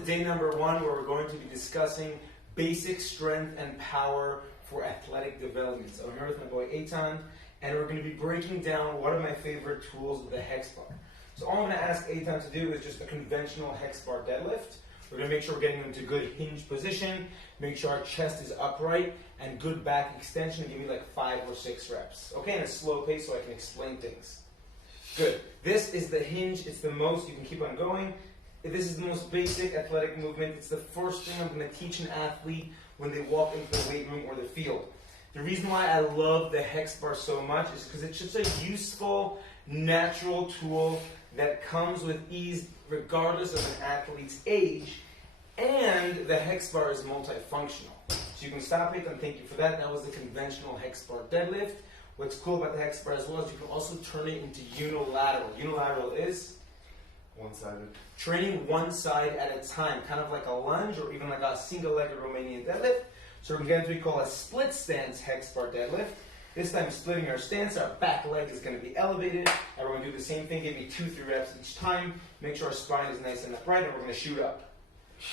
to day number 1, where we're going to be discussing basic strength and power for athletic development. So I'm here with my boy Eitan, and we're going to be breaking down one of my favorite tools, the hex bar. So all I'm going to ask Eitan to do is just a conventional hex bar deadlift. We're going to make sure we're getting into good hinge position, make sure our chest is upright, and good back extension. Give me like 5 or 6 reps. Okay, in a slow pace so I can explain things. Good. This is the hinge. It's the most. You can keep on going. This is the most basic athletic movement. It's the first thing I'm going to teach an athlete when they walk into the weight room or the field. The reason why I love the hex bar so much is because it's just a useful, natural tool that comes with ease regardless of an athlete's age, and the hex bar is multifunctional. So you can stop it, and thank you for that. That was the conventional hex bar deadlift. What's cool about the hex bar as well is you can also turn it into unilateral. Unilateral is one-sided. Training one side at a time, kind of like a lunge or even like a single-legged Romanian deadlift. So we're going to do what we call a split stance hex bar deadlift. This time splitting our stance, our back leg is going to be elevated, and we're going to do the same thing, give me 2-3 reps each time. Make sure our spine is nice and upright, and we're going to shoot up.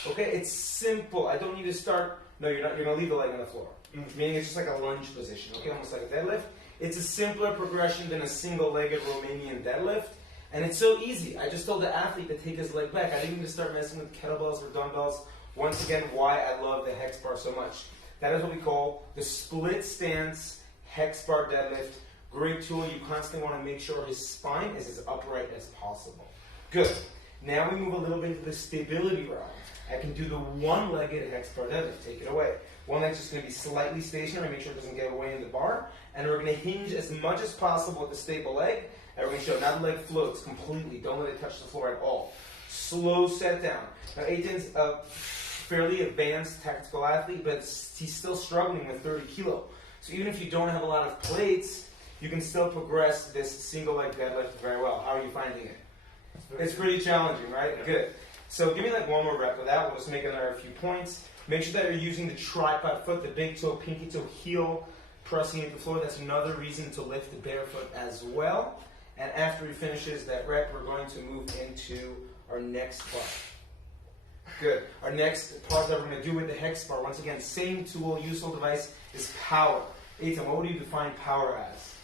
Okay, it's simple. I don't need to start. No, you're not. You're going to leave the leg on the floor. Meaning it's just like a lunge position. Okay, almost like a deadlift. It's a simpler progression than a single-legged Romanian deadlift, and it's so easy. I just told the athlete to take his leg back. I didn't even start messing with kettlebells or dumbbells. Once again, why I love the hex bar so much. That is what we call the split stance hex bar deadlift. Great tool. You constantly want to make sure his spine is as upright as possible. Good. Now we move a little bit into the stability round. I can do the one-legged hex bar deadlift. Take it away. One leg's just going to be slightly stationary. Make sure it doesn't get away in the bar. And we're going to hinge as much as possible with the stable leg. And we're going to show now the leg floats completely. Don't let it touch the floor at all. Slow set down. Now Eitan's a fairly advanced tactical athlete, but he's still struggling with 30 kilo. So even if you don't have a lot of plates, you can still progress this single leg deadlift very well. How are you finding it? It's pretty challenging, right? Yeah. Good. So give me like one more rep of that. We'll just make another few points. Make sure that you're using the tripod foot, the big toe, pinky toe, heel, pressing into the floor. That's another reason to lift the barefoot as well. And after he finishes that rep, we're going to move into our next part. Good. Our next part that we're going to do with the hex bar, once again, same tool, useful device, is power. Eitan, what would you define power as?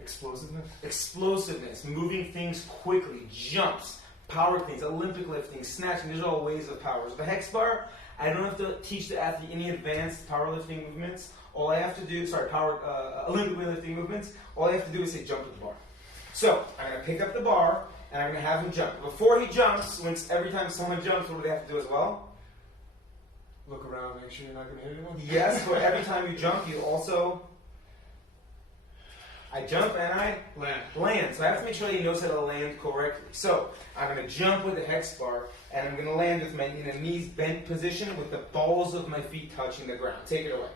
Explosiveness? Explosiveness, moving things quickly, jumps, power cleans, Olympic lifting, snatching. These are all ways of power. So the hex bar, I don't have to teach the athlete any advanced powerlifting movements. All I have to do, Olympic weightlifting movements, all I have to do is say jump with the bar. So I'm going to pick up the bar, and I'm going to have him jump. Before he jumps, every time someone jumps, what do they have to do as well? Look around, make sure you're not going to hit anyone? Yes, but every time you jump, you also... I jump and I land. So I have to make sure that he knows how to land correctly. So I'm going to jump with the hex bar, and I'm going to land with my knees bent position with the balls of my feet touching the ground. Take it away.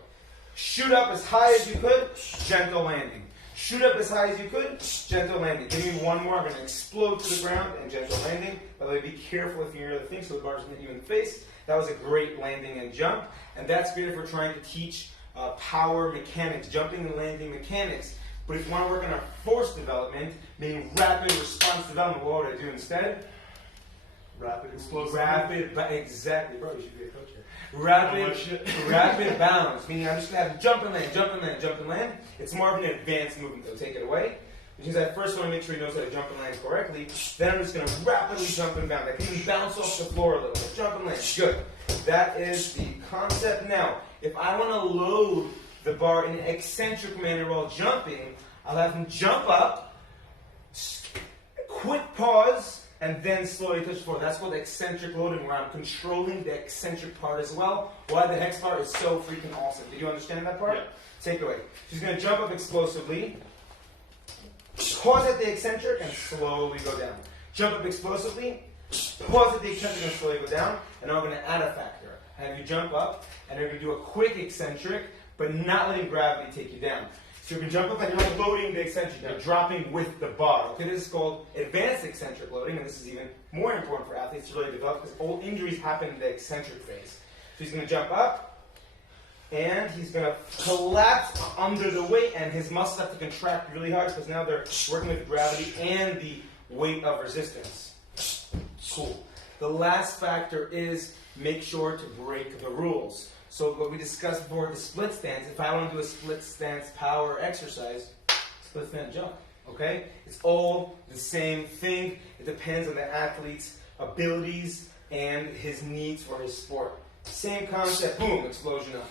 Shoot up as high as you could, gentle landing. Shoot up as high as you could, gentle landing. Give me one more. I'm going to explode to the ground and gentle landing. By the way, be careful if you're near the thing so the bar doesn't hit you in the face. That was a great landing and jump. And that's great if we're trying to teach power mechanics, jumping and landing mechanics. But if you want to work on our force development, meaning rapid response development, what would I do instead? Rapid explosive. Exactly, bro. You should be a coach here. Rapid balance, meaning I'm just going to have jump and land, jump and land, jump and land. It's more of an advanced movement, so take it away. Which means I first want to make sure he knows how to jump and land correctly. Then I'm just going to rapidly jump and bound. I can even bounce off the floor a little bit. Jump and land. Good. That is the concept. Now, if I want to load the bar in an eccentric manner while jumping, I'll have him jump up, quick pause, and then slowly touch the floor. That's called eccentric loading, where I'm controlling the eccentric part as well. Why the hex bar is so freaking awesome. Did you understand that part? Yeah. Take it away. She's going to jump up explosively, pause at the eccentric, and slowly go down. Jump up explosively, pause at the eccentric, and slowly go down. And now I'm going to add a factor. Have you jump up, and you're going to do a quick eccentric, but not letting gravity take you down. So you can jump up and you're not loading the eccentric, you're dropping with the bar. Okay, this is called advanced eccentric loading, and this is even more important for athletes to really develop because all injuries happen in the eccentric phase. So he's going to jump up, and he's going to collapse under the weight, and his muscles have to contract really hard because now they're working with gravity and the weight of resistance. Cool. The last factor is make sure to break the rules. So what we discussed before, the split stance, if I want to do a split stance power exercise, split stance jump, okay? It's all the same thing. It depends on the athlete's abilities and his needs for his sport. Same concept, boom, explosion up.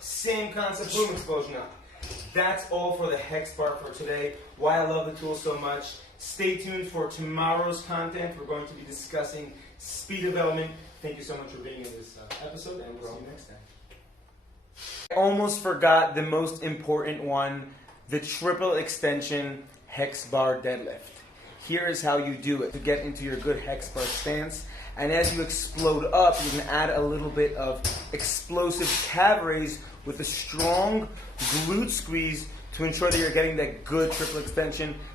Same concept, boom, explosion up. That's all for the hex bar for today. Why I love the tool so much. Stay tuned for tomorrow's content. We're going to be discussing speed development. Thank you so much for being in this episode, and we'll see you next time. I almost forgot the most important one, the triple extension hex bar deadlift. Here is how you do it to get into your good hex bar stance. And as you explode up, you can add a little bit of explosive calf raise with a strong glute squeeze to ensure that you're getting that good triple extension.